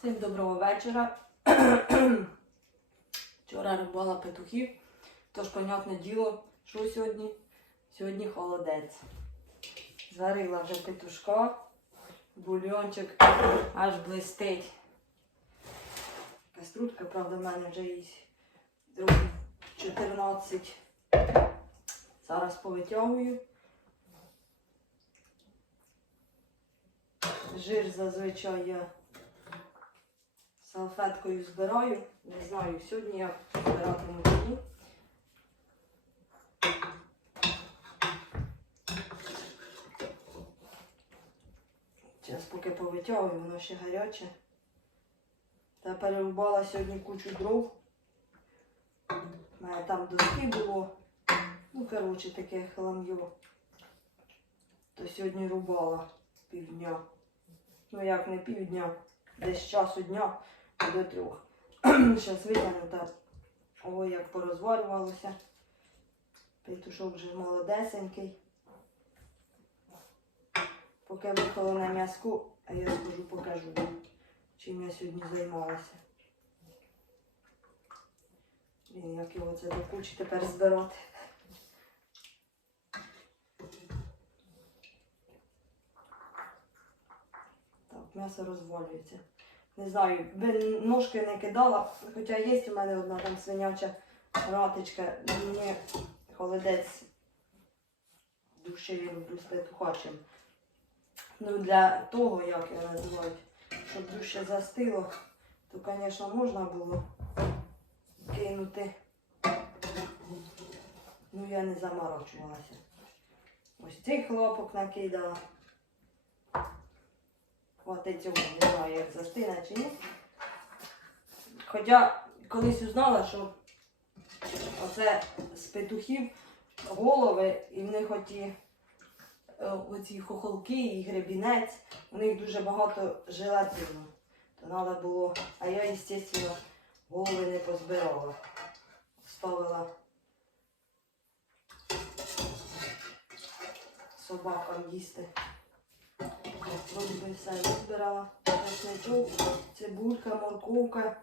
Всім доброго вечора. Вчора рибала петухів, тож, понятне діло, що сьогодні? Сьогодні холодець. Зварила вже петушка, бульйончик аж блистить. Каструлька, правда, в мене вже є 14. Зараз повитягую. Жир зазвичай я салфеткою збираю. Не знаю, сьогодні я збиратиму ні. Зараз поки повитягую, воно ще гаряче. Та перерубала сьогодні кучу дров. У мене там доски було. Ну, коротше, таке хлам'ю. То сьогодні рубала півдня. Ну як не півдня, десь часу дня до трьох. Зараз витягну та ой, як порозварювалося. Петушок вже молодесенький. Поки виїхала на м'язку, а я схожу покажу, чим я сьогодні займалася. Блін, як його це до кучі тепер збирати. Так, м'ясо розвалюється. Не знаю, би ножки не кидала, хоча є у мене одна там свиняча ратичка. Мені холодець душі я. Ну для того, як я називаю, щоб дужче застило, то, звісно, можна було кинути. Ну я не заморочувалася. Ось цей хлопок накидала. Хватить цього, не знаю, як застине чи ні. Хоча колись узнала, що оце з петухів голови і в них оті е, оці хохолки і гребінець, у них дуже багато желатину. То треба було, а я, звісно, голови не позбирала. Ставила собакам їсти. Би все вибирала. Чесничок, цибулька, морковка.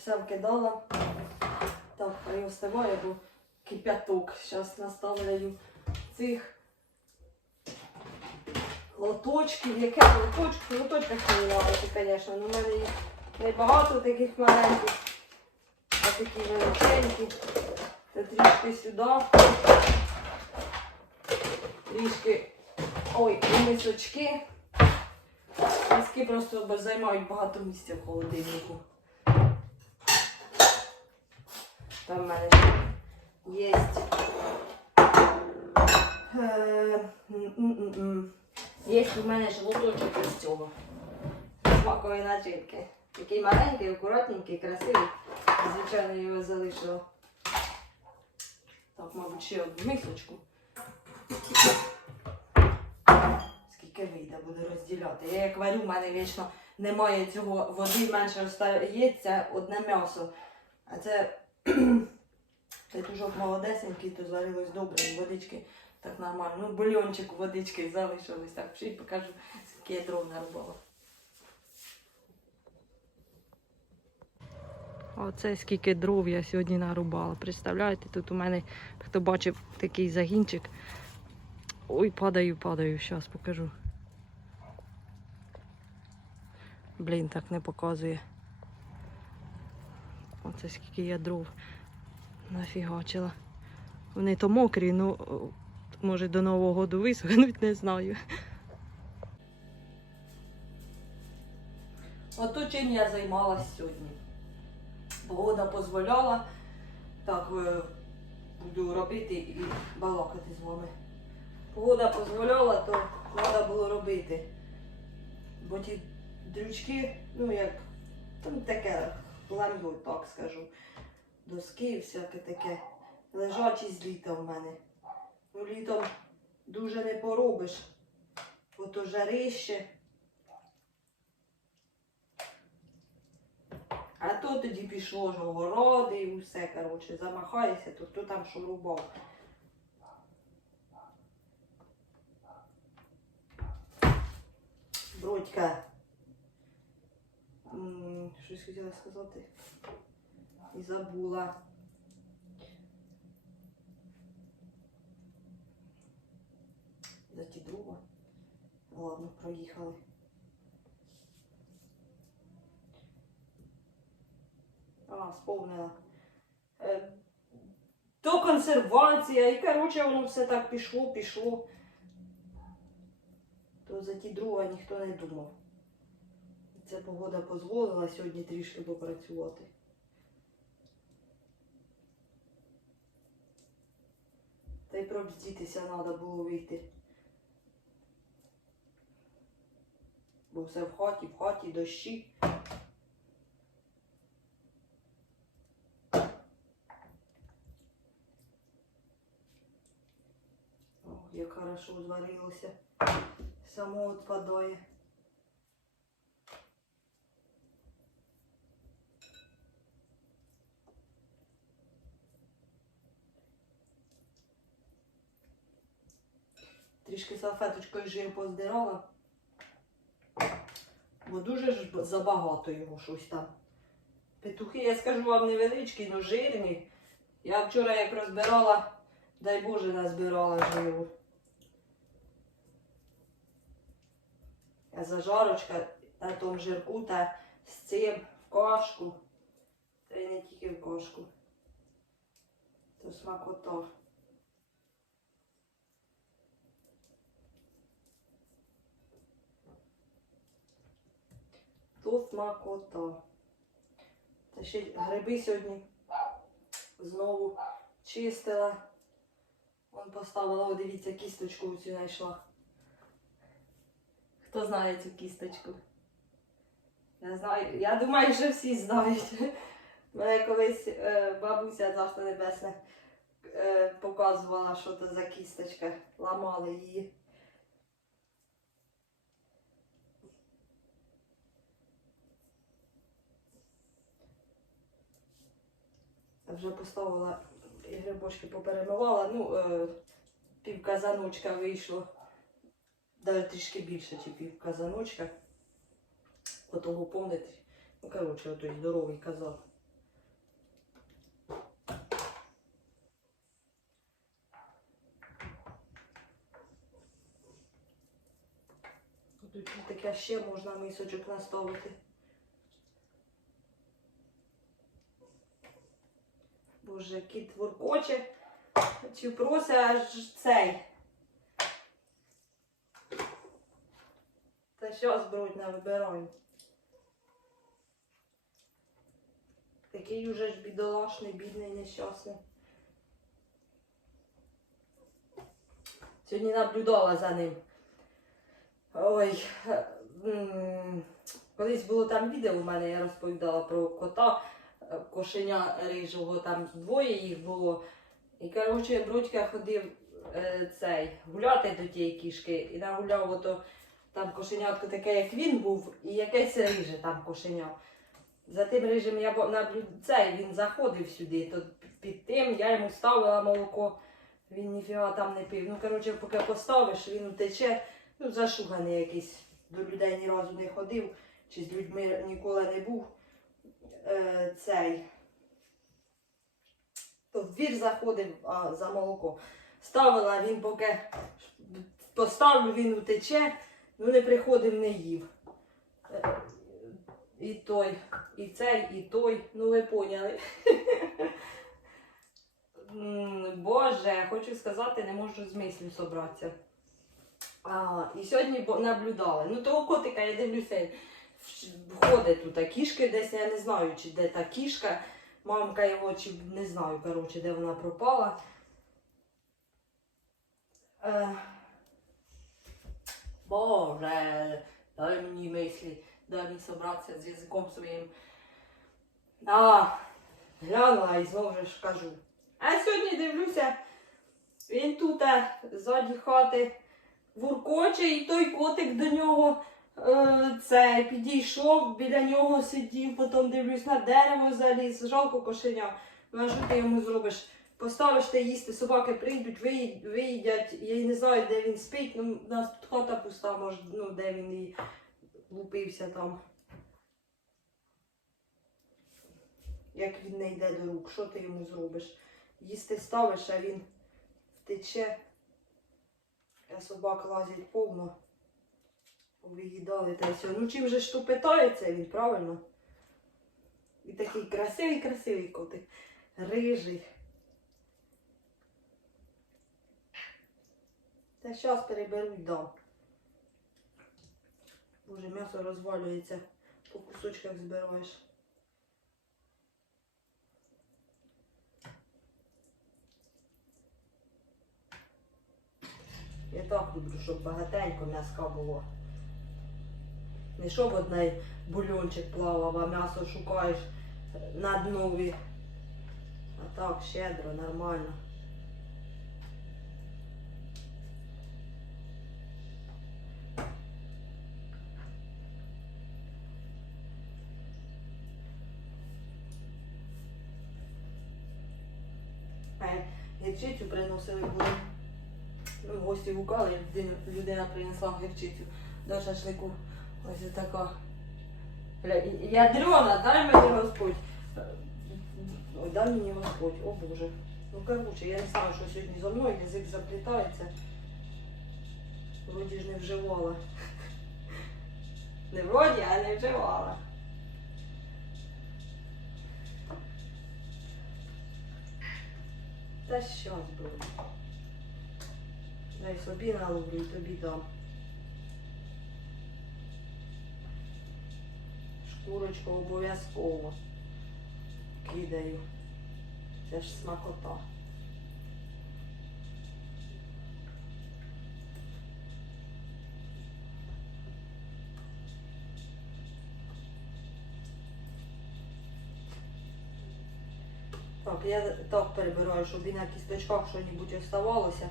Все вкидала. Так, а я вставаю, бо кипяток. Зараз наставляю цих лоточків. Яке лоточки? Лоточка хвилювалася, звісно. В мене їх небагато таких маленьких, а такі величенькі. Це трішки сюди. Трішки ой, мисочки. Миски просто займають багато місця в холодильнику. Там в мене є. Е. Є у мене ж лоточок із цього. Смакової начинки. Такий маленький, акуратненький, красивий. Звичайно, його залишила. Так, мабуть, ще одну мисочку. Скільки вийде, буду розділяти. Я як варю, в мене вічно немає цього води, менше остається одне м'ясо. А це петушок молодесенький, то зварилось добре, водички так нормально. Ну, бульончик водички залишилось, так ще й покажу, скільки я дров нарубала. Оце скільки дров я сьогодні нарубала. Представляєте, тут у мене, хто бачив такий загінчик. Ой, падаю, падаю, зараз покажу. Блін, так не показує. Оце скільки я дров нафігачила. Вони то мокрі, ну може до Нового року висохнуть, не знаю. Ото чим я займалась сьогодні. Погода дозволяла. Так, е, буду робити і балакати з вами погода дозволяла, то треба було робити. Бо ті дрючки, ну як, там таке ламбо, так скажу. Доски і всяке таке. Лежачі з літа в мене. Ну, літом дуже не поробиш. Ото жарище. А то тоді пішло ж огороди і все, коротше, замахаєшся, то хто там що рубав. Бродька М, Щось хотіла сказати. І забула. За ті друга. Ладно, проїхали. А, сповнила. Е, то консервація, і коротше воно все так пішло, пішло. То за ті друга ніхто не думав. Ця погода дозволила сьогодні трішки попрацювати. Та й пробздітися треба було вийти. Бо все в хаті, в хаті, дощі. Ох, як хорошо зварилося. Само відпадає. Трішки салфеточкою жир поздирала. Бо дуже ж забагато його щось там. Петухи, я скажу вам, невеличкі, але жирні. Я вчора як розбирала, дай Боже, назбирала жиру. А зажарочка на тому жирку та з цим в кашку. Та й не тільки в кашку. То смакота. То смакота. Та ще гриби сьогодні знову чистила. Вон поставила, о, дивіться, кісточку цю знайшла. Хто знає цю кісточку? Я знаю, я думаю, що всі знають. Мене колись е, бабуся Царство Небесне е, показувала, що це за кісточка. Ламали її. Вже поставила і грибочки поперемивала. Ну, е, пів казаночка вийшло. Навіть трішки більше, чи пів казаночка. Отого помните. Ну, коротше, отой здоровий казан. Тут таке ще можна мисочок наставити. Боже, кіт воркоче. Чи просить аж цей. Та що збруть на вибираю. Такий уже ж бідолашний, бідний, нещасний. Сьогодні наблюдала за ним. Ой, е, колись було там відео у мене, я розповідала про кота, кошеня рижого, там двоє їх було. І коротше, Бродька ходив е, цей, гуляти до тієї кішки і нагуляв ото там кошенятко таке, як він був, і якесь риже там кошеня. За тим рижем я бо- наблю... цей, він заходив сюди, то під тим я йому ставила молоко, він ніфіга там не пив. Ну, коротше, поки поставиш, він утече, ну, зашуганий якийсь, до людей ні разу не ходив, чи з людьми ніколи не був. Е, цей. В двір заходив а, за молоко. Ставила він, поки поставлю, він утече, ну не приходив, не їв. Е, І той, і цей, і той, ну ви поняли. Боже, хочу сказати, не можу з мислю собратися. А, і сьогодні наблюдали. Ну, того котика я дивлюся, ходить тут кішки десь, я не знаю, чи де та кішка. Мамка його, чи не знаю, коротше, де вона пропала. Е, Боже, дай мені мислі, дай мені собратися з язиком своїм. А, глянула і знову ж кажу. А сьогодні дивлюся, він тут е, ззаді хати вуркоче, і той котик до нього це підійшов, біля нього сидів, потім дивлюсь на дерево заліз, жалко кошеня. Ну а що ти йому зробиш? Поставиш ти їсти, собаки прийдуть, виїдять. Я не знаю, де він спить. Ну, у нас тут хата пуста, може, ну, де він і лупився там. як він не йде до рук, що ти йому зробиш? Їсти ставиш, а він втече. А собак лазять повно. Виїдали та й. Ну чим же ж то питається він, правильно? І такий красивий, красивий котик. Рижий. Та зараз переберуть дам. Боже, м'ясо розвалюється, по кусочках збираєш. Я так люблю, щоб багатенько м'яска було. Не щоб одне бульончик плавав, а м'ясо шукаєш на днові. А так, щедро, нормально. Е, Гірчицю приносили були. Ну, гості гукали, людина принесла гірчицю до шашлику. Ось така. Бля, Ядрена, дай мені Господь. Ой, дай мені Господь, о Боже. Ну короче, я не знаю, що сьогодні зо мною язик заплітається. Вроді ж не вживала. Не вроді, а не вживала. Та щас буде. Дай собі наловлю і тобі дам. Шкурочку обов'язково кидаю. Це ж смакота. Так, я так перебираю, щоб і на кісточках що-небудь оставалося.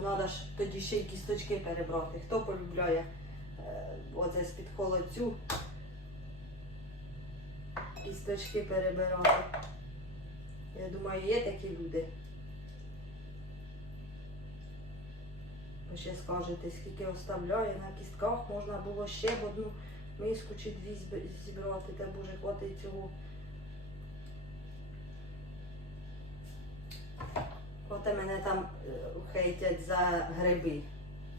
Треба ж тоді ще й кісточки перебрати. Хто полюбляє е, оце з-під холодцю кісточки перебирати. Я думаю, є такі люди. Ви ще скажете, скільки оставляє на кістках, можна було ще одну миску чи дві зібрати, та боже, хватить цього. От мене там е, хейтять за гриби.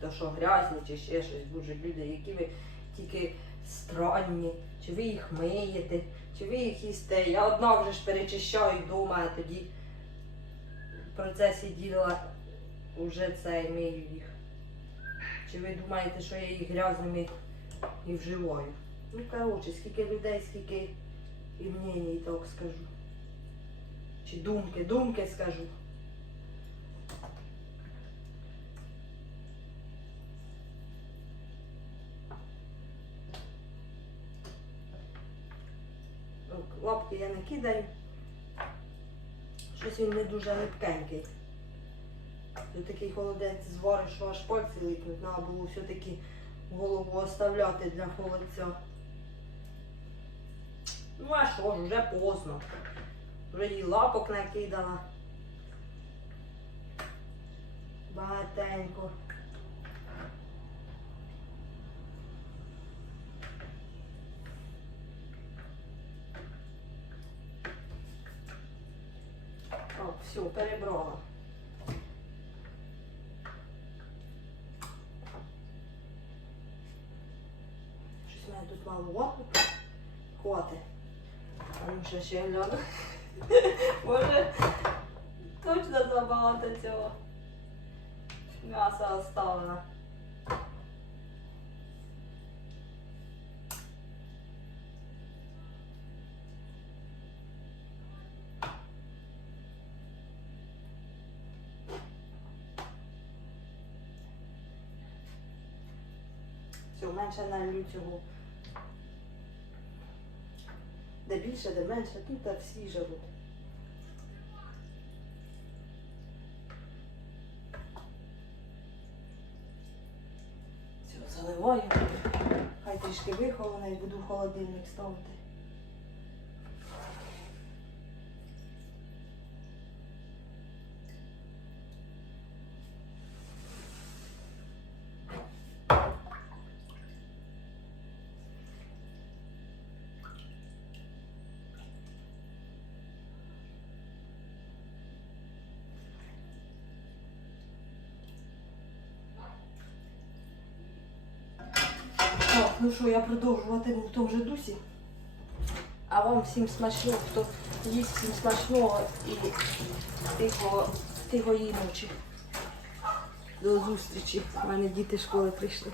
То що грязні чи ще щось, боже, люди, які ви тільки странні, чи ви їх миєте, чи ви їх їсте. Я одна вже ж перечищаю вдома, а тоді в процесі діла вже це мию їх. Чи ви думаєте, що я їх грязними і вживаю? Ну, коротше, скільки людей, скільки і мнені, так скажу. Чи думки, думки скажу. Кидаю. Щось він не дуже липкенький. Тут такий холодець звариш, що аж пальці липнуть. Треба було все-таки голову оставляти для холодця. Ну а що ж, вже поздно. Вже їй лапок накидала. Багатенько. Все, перебрала. Щось у мене тут мало. Хватить. А ну ще ще гляну. Може, точно забагато цього. М'яса оставлено. Менше налью цього. Де більше, де менше, тут та всі живуть. Все, заливаю. Хай трішки вихована і буду холодильник ставити. Ну що, я продовжуватиму в тому же дусі. А вам всім смачного, хто їсть всім смачного і тихо, тихої ночі. До зустрічі. У мене діти з школи прийшли.